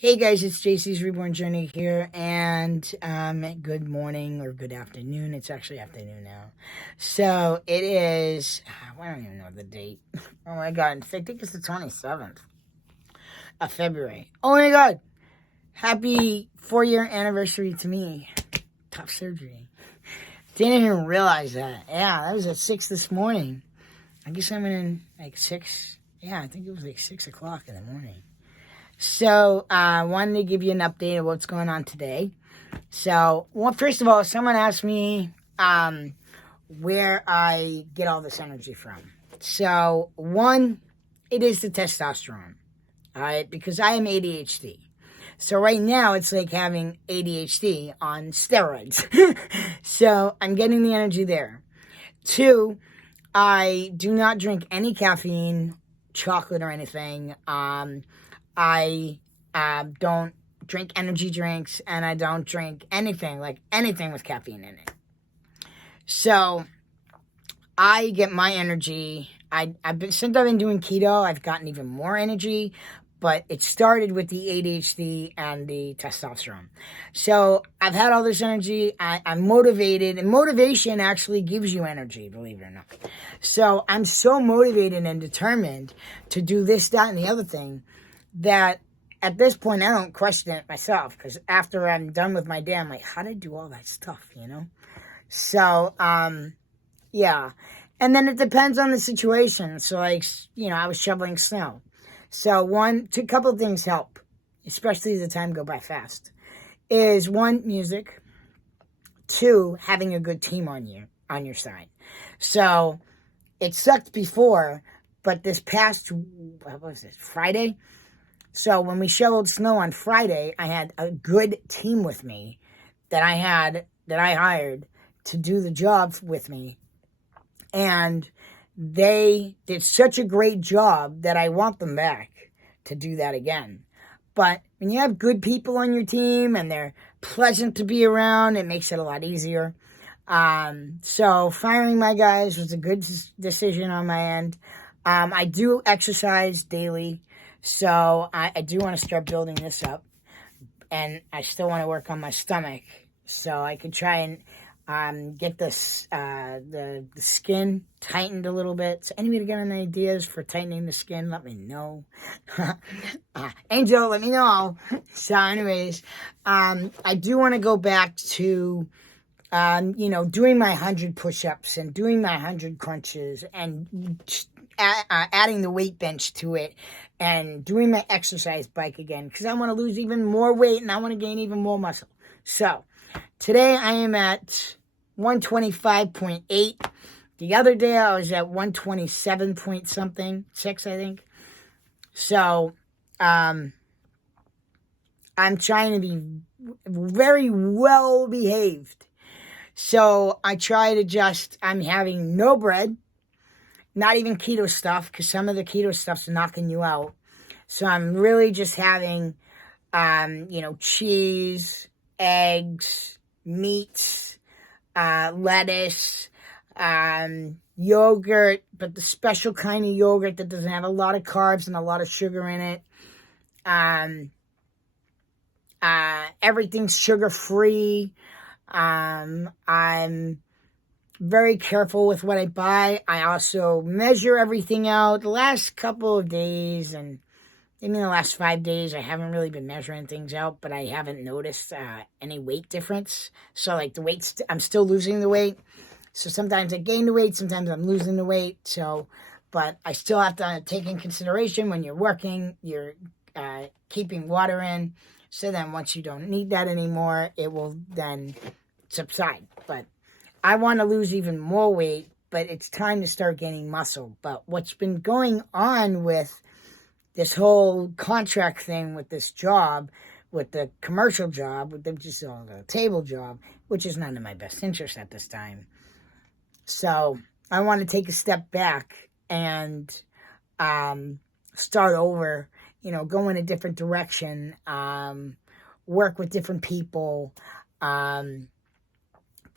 Hey guys, it's JC's Reborn Journey here, and good morning or good afternoon. It's actually afternoon now. So it is, I don't even know the date. Oh my god, I think it's the 27th of February. Oh my god, happy 4-year anniversary to me. Tough surgery. Didn't even realize that. Yeah, that was at 6 this morning. I guess I'm in like 6. Yeah, I think it was like 6 o'clock in the morning. So, I wanted to give you an update of what's going on today. So, well, first of all, someone asked me where I get all this energy from. So, one, it is the testosterone, all right, because I am ADHD. So, right now, it's like having ADHD on steroids. So, I'm getting the energy there. Two, I do not drink any caffeine, chocolate, or anything. I don't drink energy drinks, and I don't drink anything with caffeine in it. So I get my energy. Since I've been doing keto, I've gotten even more energy, but it started with the ADHD and the testosterone. So I've had all this energy. I'm motivated, and motivation actually gives you energy, believe it or not. So I'm so motivated and determined to do this, that, and the other thing that at this point I don't question it myself, because after I'm done with my day, I'm like, how did I do all that stuff, So, yeah. And then it depends on the situation. So, like, I was shoveling snow. So, a couple of things help, especially as the time go by fast, is one, music. Two, having a good team on your side. So, it sucked before, but this past, what was it, Friday? So when we shoveled snow on Friday, I had a good team with me that I hired to do the job with me. And they did such a great job that I want them back to do that again. But when you have good people on your team and they're pleasant to be around, it makes it a lot easier. So firing my guys was a good decision on my end. I do exercise daily. So I do want to start building this up, and I still want to work on my stomach, so I could try and get this the skin tightened a little bit. So anybody got any ideas for tightening the skin? Let me know. Angel, let me know. So anyways, I do want to go back to doing my 100 push-ups and doing my 100 crunches and adding the weight bench to it and doing my exercise bike again, because I want to lose even more weight and I want to gain even more muscle. So today I am at 125.8. The other day I was at 127 point something, 6, I think. So I'm trying to be very well behaved. So I try to I'm having no bread, not even keto stuff, because some of the keto stuff's knocking you out. So I'm really just having, cheese, eggs, meats, lettuce, yogurt, but the special kind of yogurt that doesn't have a lot of carbs and a lot of sugar in it. Everything's sugar-free. I'm very careful with what I buy. I also measure everything out. The last couple of days, and maybe the last 5 days, I haven't really been measuring things out, but I haven't noticed any weight difference. So, like, the weight, I'm still losing the weight. So sometimes I gain the weight, sometimes I'm losing the weight. So, but I still have to take in consideration when you're working, you're keeping water in. So then once you don't need that anymore, it will then subside. But I want to lose even more weight, but it's time to start gaining muscle. But what's been going on with this whole contract thing with this job, with the commercial job, with them just on the table job, which is not in my best interest at this time. So I want to take a step back and start over, go in a different direction, work with different people,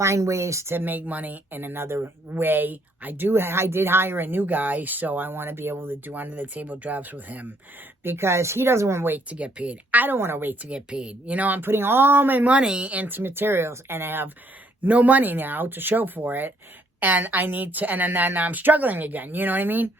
find ways to make money in another way. I did hire a new guy, so I want to be able to do under the table jobs with him because he doesn't want to wait to get paid. I don't want to wait to get paid. I'm putting all my money into materials and I have no money now to show for it. And I need to, and then I'm struggling again. You know what I mean?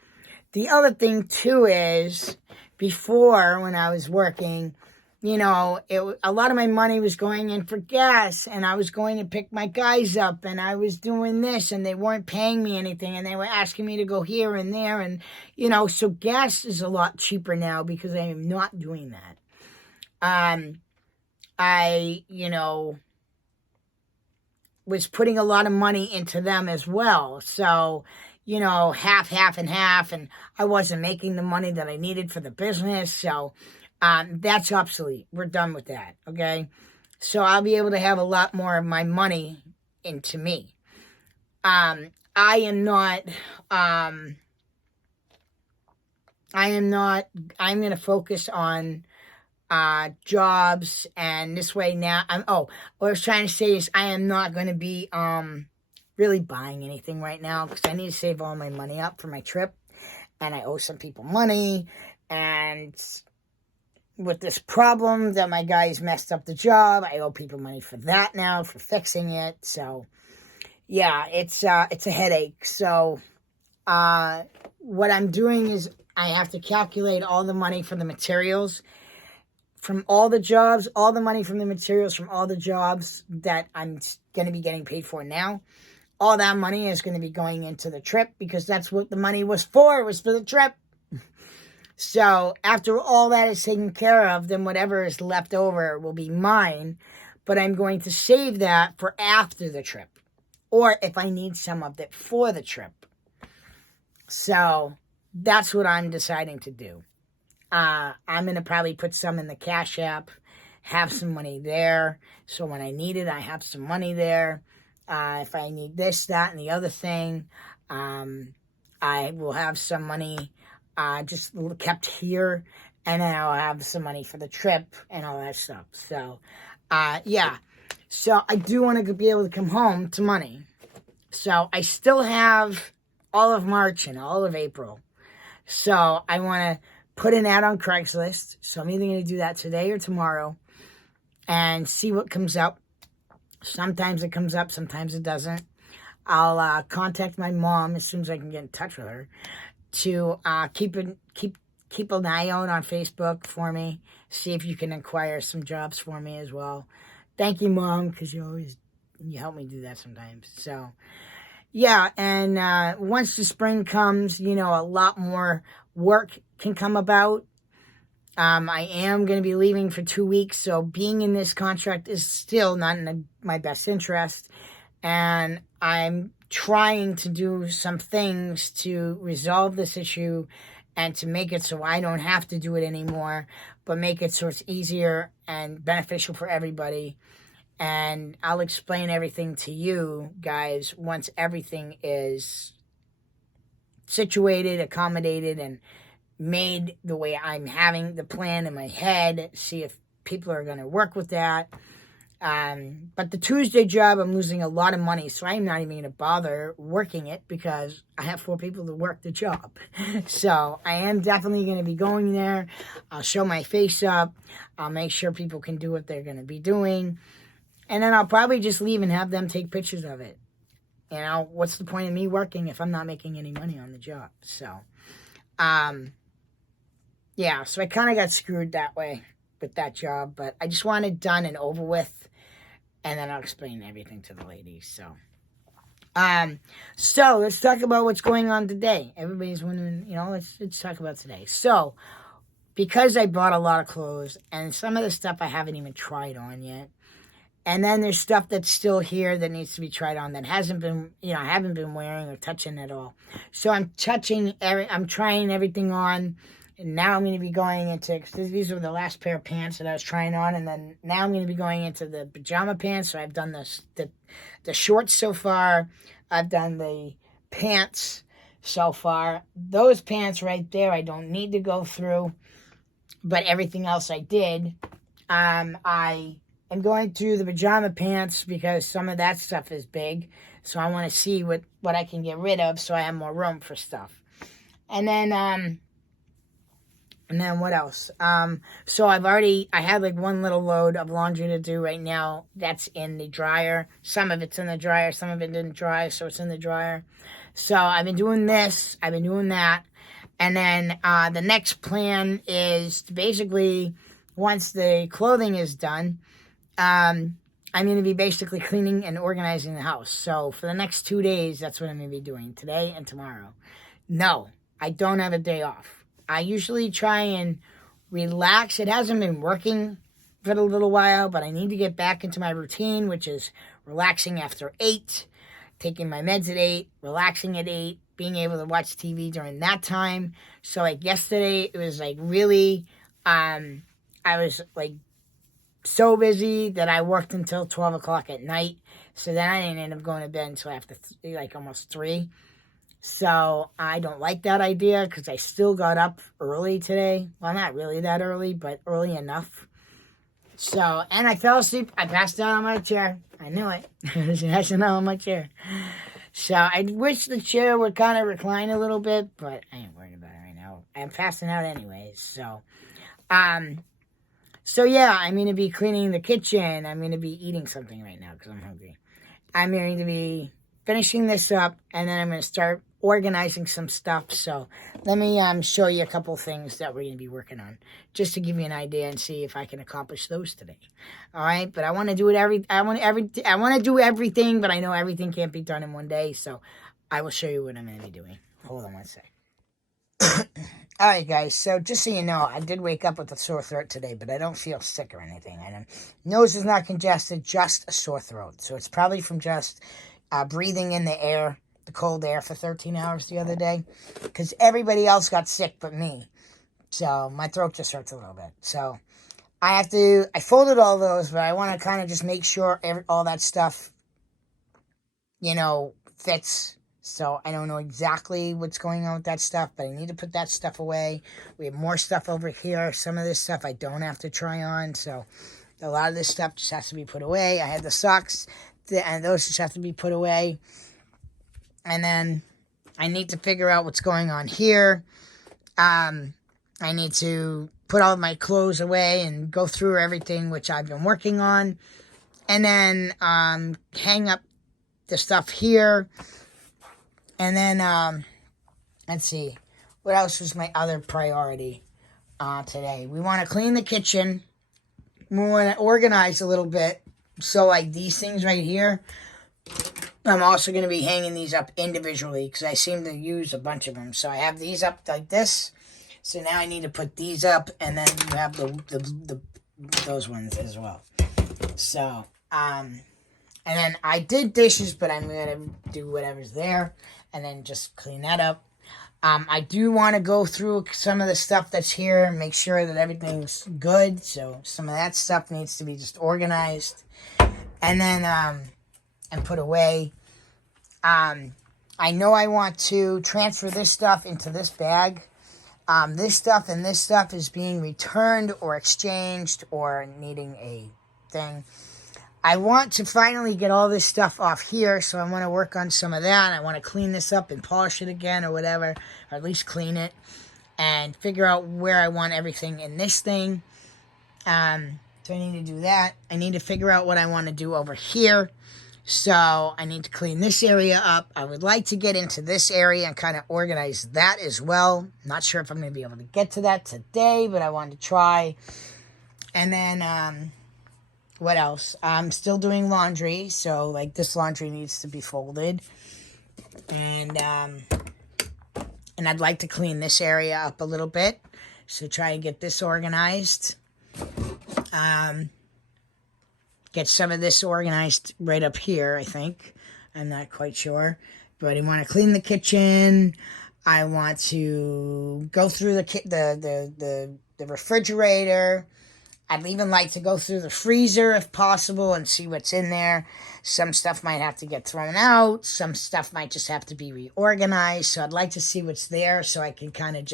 The other thing too is before when I was working, a lot of my money was going in for gas and I was going to pick my guys up and I was doing this and they weren't paying me anything and they were asking me to go here and there. And, so gas is a lot cheaper now because I am not doing that. I was putting a lot of money into them as well. So, half and half, and I wasn't making the money that I needed for the business. So, that's obsolete. We're done with that. Okay. So I'll be able to have a lot more of my money into me. I'm going to focus on jobs, and this way now what I was trying to say is I am not going to be really buying anything right now because I need to save all my money up for my trip, and I owe some people money, and with this problem that my guys messed up the job, I owe people money for that now, for fixing it. So yeah, it's a headache. So what I'm doing is I have to calculate all the money for the materials from all the jobs, all the money from the materials from all the jobs that I'm going to be getting paid for now. All that money is going to be going into the trip because that's what the money was for. It was for the trip. So after all that is taken care of, then whatever is left over will be mine. But I'm going to save that for after the trip. Or if I need some of it for the trip. So that's what I'm deciding to do. I'm going to probably put some in the Cash App, have some money there. So when I need it, I have some money there. If I need this, that, and the other thing, I will have some money just kept here. And then I'll have some money for the trip and all that stuff. So, yeah. So I do want to be able to come home to money. So I still have all of March and all of April. So I want to put an ad on Craigslist. So I'm either going to do that today or tomorrow and see what comes up. Sometimes it comes up, sometimes it doesn't. I'll contact my mom as soon as I can get in touch with her to keep an eye out on Facebook for me. See if you can acquire some jobs for me as well. Thank you, Mom, because you help me do that sometimes. So, yeah, and once the spring comes, a lot more work can come about. I am going to be leaving for 2 weeks, so being in this contract is still not in my best interest. And I'm trying to do some things to resolve this issue and to make it so I don't have to do it anymore, but make it so it's easier and beneficial for everybody. And I'll explain everything to you guys once everything is situated, accommodated, and made the way I'm having the plan in my head. See if people are going to work with that. But the Tuesday job, I'm losing a lot of money, so I'm not even going to bother working it because I have 4 people to work the job. So I am definitely going to be going there. I'll show my face up. I'll make sure people can do what they're going to be doing. And then I'll probably just leave and have them take pictures of it. What's the point of me working if I'm not making any money on the job? So, yeah, so I kind of got screwed that way with that job, but I just want it done and over with. And then I'll explain everything to the ladies. So let's talk about what's going on today. Everybody's wondering, let's talk about today. So, because I bought a lot of clothes, and some of the stuff I haven't even tried on yet, and then there's stuff that's still here that needs to be tried on that hasn't been, I haven't been wearing or touching at all. So I'm trying everything on. And now I'm going to be going into, because these were the last pair of pants that I was trying on, and then now I'm going to be going into the pajama pants. So I've done the shorts so far. I've done the pants so far. Those pants right there, I don't need to go through, but everything else I did. I I'm going through the pajama pants because some of that stuff is big. So I want to see what I can get rid of so I have more room for stuff. And then what else? So I had like one little load of laundry to do right now. That's in the dryer. Some of it's in the dryer. Some of it didn't dry, so it's in the dryer. So I've been doing this. I've been doing that. And then the next plan is to basically, once the clothing is done, I'm going to be basically cleaning and organizing the house. So for the next 2 days, that's what I'm going to be doing, today and tomorrow. No, I don't have a day off. I usually try and relax. It hasn't been working for a little while, but I need to get back into my routine, which is relaxing after 8, taking my meds at 8, relaxing at 8, being able to watch TV during that time. So like yesterday, it was like really, I was like so busy that I worked until 12 o'clock at night. So then I didn't end up going to bed until after like almost 3. So I don't like that idea because I still got up early today. Well, not really that early, but early enough. So, and I fell asleep. I passed out on my chair. I knew it. I was passing out on my chair. So I wish the chair would kind of recline a little bit, but I ain't worried about it right now. I'm passing out anyways. So yeah, I'm going to be cleaning the kitchen. I'm going to be eating something right now because I'm hungry. I'm going to be finishing this up, and then I'm going to start organizing some stuff. So let me show you a couple things that we're going to be working on, just to give you an idea and see if I can accomplish those today. All right, but I want to do it I want to do everything, but I know everything can't be done in one day. So I will show you what I'm going to be doing. Hold on one sec. All right, guys, so just so you know, I did wake up with a sore throat today, but I don't feel sick or anything. And nose is not congested, just a sore throat. So it's probably from just breathing in the air, the cold air for 13 hours the other day, because everybody else got sick but me. So my throat just hurts a little bit. So I folded all those, but I want to kind of just make sure all that stuff, fits. So I don't know exactly what's going on with that stuff, but I need to put that stuff away. We have more stuff over here. Some of this stuff I don't have to try on. So a lot of this stuff just has to be put away. I had the socks, and those just have to be put away. And then I need to figure out what's going on here. I need to put all of my clothes away and go through everything, which I've been working on. And then hang up the stuff here. And then, let's see, what else was my other priority today? We want to clean the kitchen. We want to organize a little bit. So, like, these things right here, I'm also going to be hanging these up individually because I seem to use a bunch of them. So, I have these up like this. So, now I need to put these up, and then you have those ones as well. So, and then I did dishes, but I'm going to do whatever's there. And then just clean that up. I do want to go through some of the stuff that's here and make sure that everything's good. So some of that stuff needs to be just organized. And then, and put away. I know I want to transfer this stuff into this bag. This stuff and this stuff is being returned or exchanged or needing a thing. I want to finally get all this stuff off here, so I want to work on some of that. I want to clean this up and polish it again or whatever, or at least clean it, and figure out where I want everything in this thing. So I need to do that. I need to figure out what I want to do over here. So I need to clean this area up. I would like to get into this area and kind of organize that as well. Not sure if I'm going to be able to get to that today, but I wanted to try. And then, what else? I'm still doing laundry, so like this laundry needs to be folded, and I'd like to clean this area up a little bit, so try and get this organized. Get some of this organized right up here. I think I'm not quite sure, but I want to clean the kitchen. I want to go through the refrigerator. I'd even like to go through the freezer if possible and see what's in there. Some stuff might have to get thrown out. Some stuff might just have to be reorganized. So I'd like to see what's there so I can kind of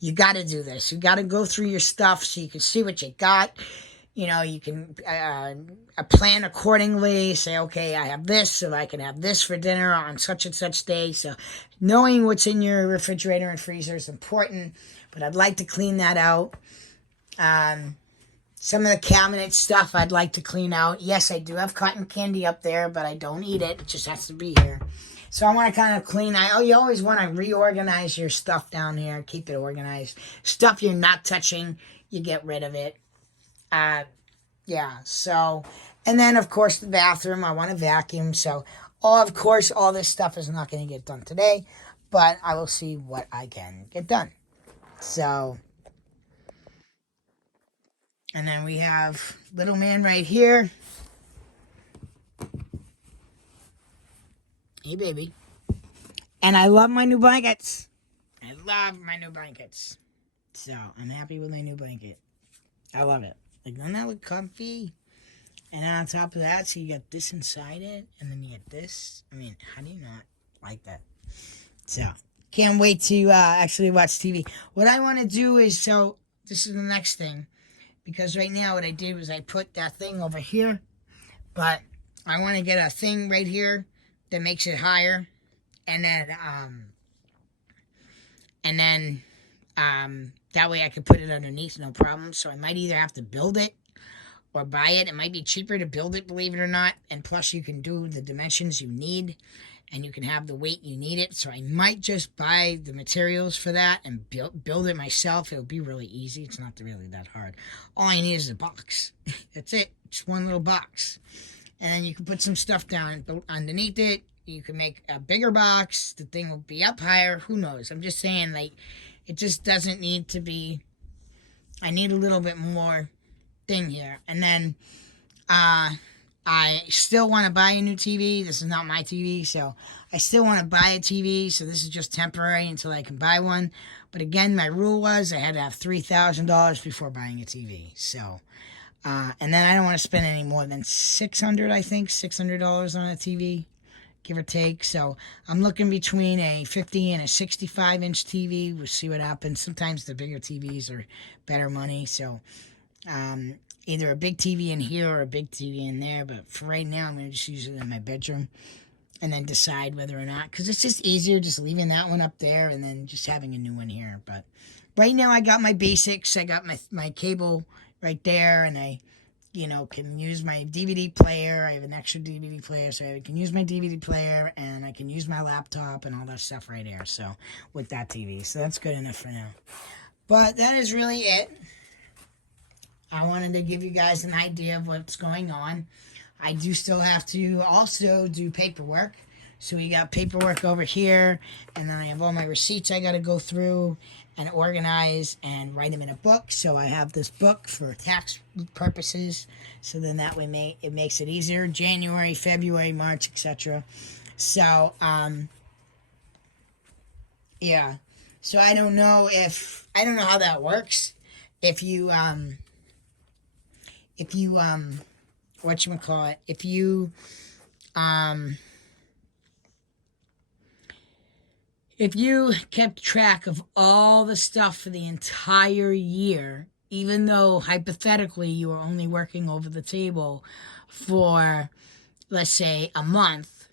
you got to do this. You got to go through your stuff so you can see what you got. You can plan accordingly. Say, okay, I have this, so I can have this for dinner on such and such day. So knowing what's in your refrigerator and freezer is important, but I'd like to clean that out. Some of the cabinet stuff I'd like to clean out. Yes, I do have cotton candy up there, but I don't eat it. It just has to be here. So I want to kind of clean. You always want to reorganize your stuff down here. Keep it organized. Stuff you're not touching, you get rid of it. Yeah, so, and then of course the bathroom, I want to vacuum. So, of course, all this stuff is not going to get done today, but I will see what I can get done. So, and then we have little man right here. Hey, baby. And I love my new blankets. I love my new blankets. So, I'm happy with my new blanket. I love it. Like, doesn't that look comfy? And then on top of that, so you got this inside it, and then you get this. I mean, how do you not like that? So, can't wait to actually watch TV. What I want to do is, so, this is the next thing. Because right now what I did was I put that thing over here. But I want to get a thing right here that makes it higher. And then that way I could put it underneath, no problem. So I might either have to build it or buy it. It might be cheaper to build it, believe it or not. And plus you can do the dimensions you need. And you can have the weight you need it. So I might just buy the materials for that and build it myself. It'll be really easy. It's not really that hard. All I need is a box. That's it. Just one little box. And then you can put some stuff down underneath it. You can make a bigger box. The thing will be up higher. Who knows? I'm just saying, like, it just doesn't need to be. I need a little bit more thing here. And then I still want to buy a new TV. This is not my TV, so I still want to buy a TV. So this is just temporary until I can buy one. But again, my rule was I had to have $3,000 before buying a TV. So, and then I don't want to spend any more than $600 on a TV, give or take. So I'm looking between a 50 and a 65-inch TV. We'll see what happens. Sometimes the bigger TVs are better money. So, either a big TV in here or a big TV in there. But for right now, I'm going to just use it in my bedroom and then decide whether or not. Because it's just easier just leaving that one up there and then just having a new one here. But right now, I got my basics. I got my cable right there. And I, can use my DVD player. I have an extra DVD player. So I can use my DVD player. And I can use my laptop and all that stuff right here. So with that TV. So that's good enough for now. But that is really it. I wanted to give you guys an idea of what's going on. I do still have to also do paperwork. So we got paperwork over here, and then I have all my receipts I got to go through and organize and write them in a book. So I have this book for tax purposes. So then that way it makes it easier. January, February, March, etc. So, yeah. So I don't know how that works. If you whatchamacallit, if you kept track of all the stuff for the entire year, even though hypothetically you were only working over the table for, let's say, a month,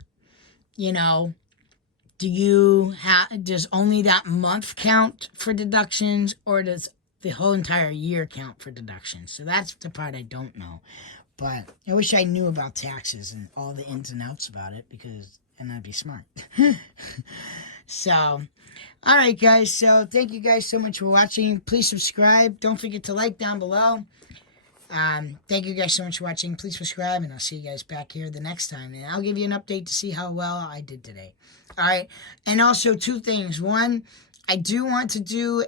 does only that month count for deductions, or does the whole entire year count for deductions? So that's the part I don't know. But I wish I knew about taxes and all the ins and outs about it, and I'd be smart. So, all right, guys. So thank you guys so much for watching. Please subscribe. Don't forget to like down below. Thank you guys so much for watching. Please subscribe, and I'll see you guys back here the next time. And I'll give you an update to see how well I did today. All right. And also 2 things. One, I do want to do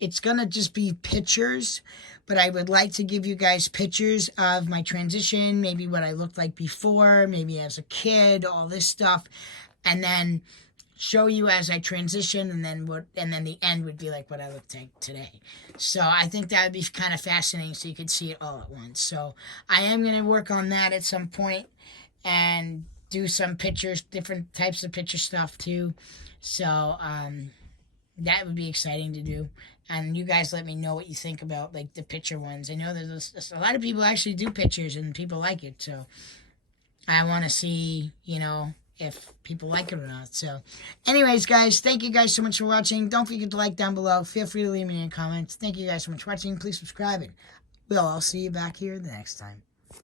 it's going to just be pictures, but I would like to give you guys pictures of my transition, maybe what I looked like before, maybe as a kid, all this stuff, and then show you as I transition, and then the end would be like what I look like today. So I think that would be kind of fascinating, so you could see it all at once. So I am going to work on that at some point and do some pictures, different types of picture stuff too. So that would be exciting to do. And you guys let me know what you think about like the picture ones. I know there's a lot of people actually do pictures and people like it. So I want to see, if people like it or not. So, anyways, guys, thank you guys so much for watching. Don't forget to like down below. Feel free to leave me any comments. Thank you guys so much for watching. Please subscribe, and I'll see you back here the next time.